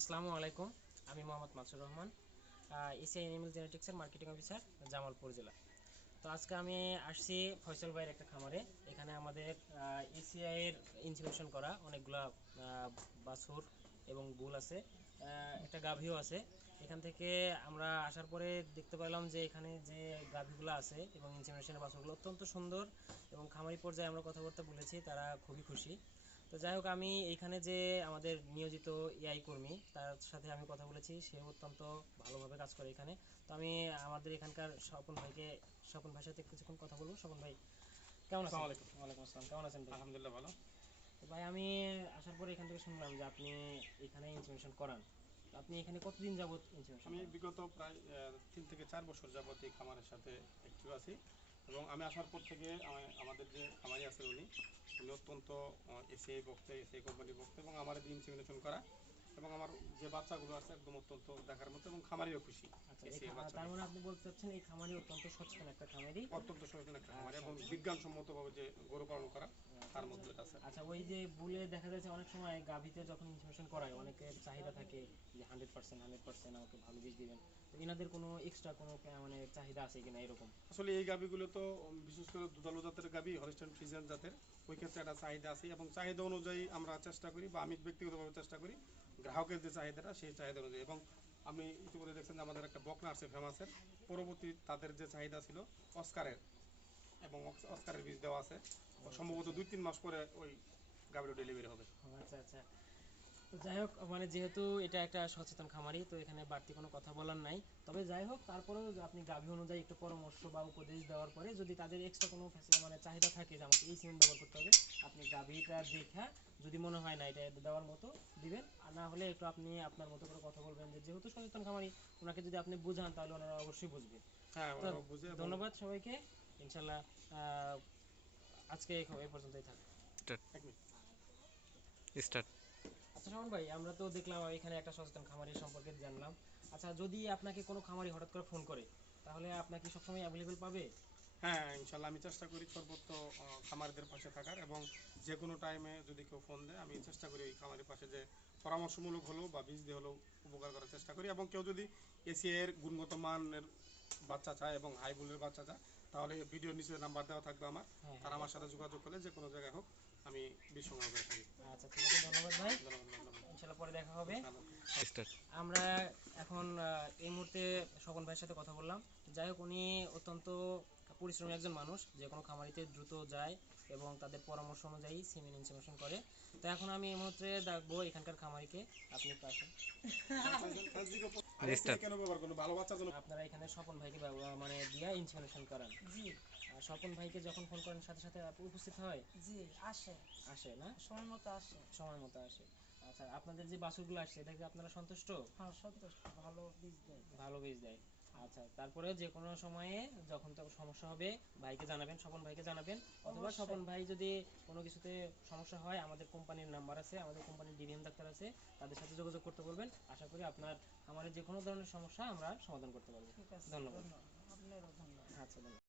আসসালামু আলাইকুম। আমি মোহাম্মদ মাসুর রহমান, এসিআই এনিম্যাল জেনেটিক্সের মার্কেটিং অফিসার, জামালপুর জেলা। তো আজকে আমি আসছি ফয়সাল ভাইয়ের একটা খামারে। এখানে আমাদের এসিআইয়ের ইনসিমিনেশন করা অনেকগুলা বাছুর এবং বুল আছে, একটা গাভীও আছে। এখান থেকে আমরা আসার পরে দেখতে পেলাম যে এখানে যে গাভীগুলো আছে এবং ইনসিমিনেশনের বাছুরগুলো অত্যন্ত সুন্দর, এবং খামারি পর্যায়ে আমরা কথাবার্তা বলেছি, তারা খুবই খুশি। তো যাই হোক, আমি এইখানে যে আমাদের নিয়োজিত এআই কর্মী, তার সাথে আমি কথা বলেছি, সে অত্যন্ত ভালোভাবে কাজ করে এখানে। তো আমি আমাদের এখানকার স্বপন ভাইয়ের সাথে কিছুক্ষণ কথা বলবো। স্বপন ভাই, কেমন আছেন? ওয়ালাইকুম আসসালাম, কেমন আছেন ভাই? আলহামদুলিল্লাহ ভালো। তো ভাই, আমি আসার পরে এখান থেকে শুনলাম যে আপনি এখানে ইনফরমেশন করান। তো আপনি এখানে কতদিন যাবত ইনফরমেশন আমি করান? বিগত প্রায় 3 থেকে 4 বছর যাবত এই খামারের সাথে অ্যাক্টিভ আছি, এবং আমি আসার পর থেকে আমাদের যে খামারি আছে উনি অত্যন্ত এসিআই ভক্ত, এসিআই কোম্পানির ভক্ত, এবং আমার যে ইনসিমিনেশন করা এবং আমার যে বাচ্চাগুলো আছে একদম অত্যন্ত দেখার মতো, এবং খামারিও খুশি আচ্ছা, এসিআই বাচ্চা তার দেখে। মানে আপনি বলতে চাচ্ছেন এই খামারি অত্যন্ত সচেতন একটা খামারি। অত্যন্ত সচেতন একটা খামারি আচ্ছা এবং আচ্ছা বিজ্ঞানসম্মতভাবে যে গরু পালন করা আচ্ছা তার আচ্ছা মধ্যে এটা আছে। আচ্ছা, ওই যে বুলে দেখা যাচ্ছে অনেক সময় গাভীতে যখন ইনসেমিনেশন করায় অনেকের চাহিদা থাকে যে 100% আমাকে ভালো বীজ দিবেন। তো এনাদের কোনো এক্সট্রা কোনো মানে চাহিদা আছে কিনা এরকম? আসলে এই গাভীগুলো তো বিশেষ করে দুধালো জাতের গাভী, হলিস্টাইন ফ্রিজিয়ান জাতের, ওই ক্ষেত্রে একটা চাহিদা আছে, এবং চাহিদা অনুযায়ী আমরা চেষ্টা করি, বা আমি ব্যক্তিগতভাবে চেষ্টা করি গ্রাহকের যে চাহিদাটা সেই চাহিদা অনুযায়ী। এবং আমি ইতিমধ্যে দেখছেন যে আমাদের একটা বকনা আছে ফেমাসের, পরবর্তী তাদের যে চাহিদা ছিল অস্কারের, এবং অস্কারের বীজ দেওয়া আছে, আচ্ছা সম্ভবত আচ্ছা 2-3 মাস পরে ওই গাভীর ডেলিভারি হবে। আচ্ছা আচ্ছা। তো যাই হোক, মানে যেহেতু এটা একটা সচেতন খামারি, তো এখানে বাড়তি কোনো কথা বলার নাই। তবে যাই হোক, তারপরেও যে আপনি গাভী অনুযায়ী একটু পরামর্শ বা উপদেশ দেওয়ার পরে যদি তাদের এক্সট্রা কোনো মানে চাহিদা থাকে যে আমাকে এই সিমেন্ট ব্যবহার করতে হবে, আপনি গাভীটা দেখা যদি মনে হয় না এটা দেওয়ার মতো দিবেন, আর না হলে একটু আপনি আপনার মতো করে কথা বলবেন, যে যেহেতু সচেতন খামারি, ওনাকে যদি আপনি বুঝান তাহলে ওনারা অবশ্যই বুঝবে। হ্যাঁ, তো ওনারাও বুঝে। এবং ধন্যবাদ সবাইকে। ইনশাল্লাহ আজকে এই পর্যন্তই থাক। স্টার্ট এক মিনিট। স্টার্ট। আচ্ছা শাওন ভাই, আমরা তো দেখলাম এখানে একটা সচেতন খামারি সম্পর্কে জানলাম। আচ্ছা, যদি আপনাকে কোনো খামারি হঠাৎ করে ফোন করে, তাহলে আপনাকে সবসময় অ্যাভেলেবেল পাবে? হ্যাঁ, ইনশাল্লাহ আমি চেষ্টা করি সর্বোচ্চ খামারিদের পাশে থাকার, এবং যে কোনো টাইমে যদি কেউ ফোন দেয় আমি চেষ্টা করি ওই খামারের পাশে যে পরামর্শমূলক হলেও বা বীজ দিয়ে হলেও উপকার করার চেষ্টা করি। এবং কেউ যদি এসিআইয়ের গুণগত মানের বাচ্চা চায় এবং হাই বুলের বাচ্চা চায়, তাহলে ভিডিওর নিচে নাম্বার দেওয়া থাকবে আমার, হ্যাঁ তারা হ্যাঁ। আমার সাথে যোগাযোগ করলে যে কোনো জায়গায় হোক আমি বীজ সংগ্রহ করে থাকি। আচ্ছা, ঠিক আছে, ধন্যবাদ ভাই। ধন্যবাদ, ধন্যবাদ। ইনশাল্লাহ পরে দেখা হবে। ইনশাআল্লাহ। স্টার্ট। আমরা এখন এই মুহূর্তে স্বপন ভাইয়ের সাথে কথা বললাম। যাই হোক, উনি অত্যন্ত পরিশ্রমী একজন মানুষ, যে কোনো খামারিতে দ্রুত যায় এবং তাদের পরামর্শ অনুযায়ী সিমেন্ট ইনসিমিনেশন করে। তো এখন আমি এই মুহূর্তে ডাকবো এখানকার খামারিকে। আপনি একটু আসুন। স্টার্ট। কেন ব্যবহার করুন ভালো বাচ্চার জন্য? আপনারা এখানে স্বপন ভাইকে মানে দিয়া ইনসিমিনেশন করান? জি আর স্বপন ভাইকে যখন ফোন করেন সাথে সাথে আপনি উপস্থিত হয়? জি আসে, আসে না? সময় মতো আসে। সময় মতো আসে। আচ্ছা, আপনাদের যে বাছুরগুলো আসছে এটা কি আপনারা সন্তুষ্ট? হ্যাঁ সন্তুষ্ট, ভালো বীজ দেয়। ভালো বীজ দেয়। আচ্ছা, তারপরে যে কোনো সময়ে যখন তো সমস্যা হবে ভাইকে জানাবেন, স্বপন ভাইকে জানাবেন। অথবা অবশ্যই। স্বপন ভাই যদি কোনো কিছুতে সমস্যা হয়, আমাদের কোম্পানির নাম্বার আছে, আমাদের কোম্পানির ডিভিএম ডাক্তার আছে, তাদের সাথে যোগাযোগ করতে বলবেন। আশা করি আপনার আমাদের যে কোনো ধরনের সমস্যা আমরা সমাধান করতে পারবো। ঠিক আছে, ধন্যবাদ। ধন্যবাদ। আপনারও ধন্যবাদ। আচ্ছা, ধন্যবাদ।